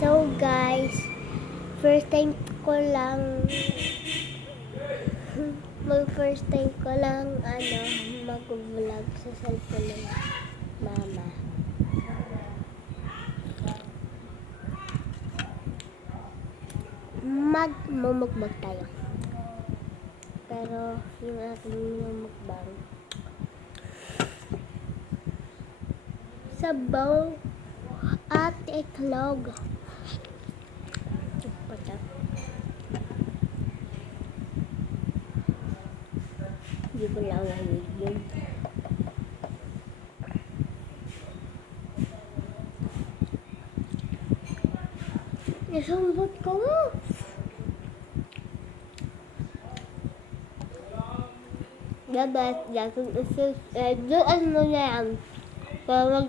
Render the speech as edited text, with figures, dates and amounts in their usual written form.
So guys, first time ko lang mag-vlog sa cellphone ng mama. Magmumukbang tayo. Pero yung aking minumukbang sabaw at itlog. Hindi ko lang nahig yun. Nasambot ko mo. Dapat, doon mo na yan. Para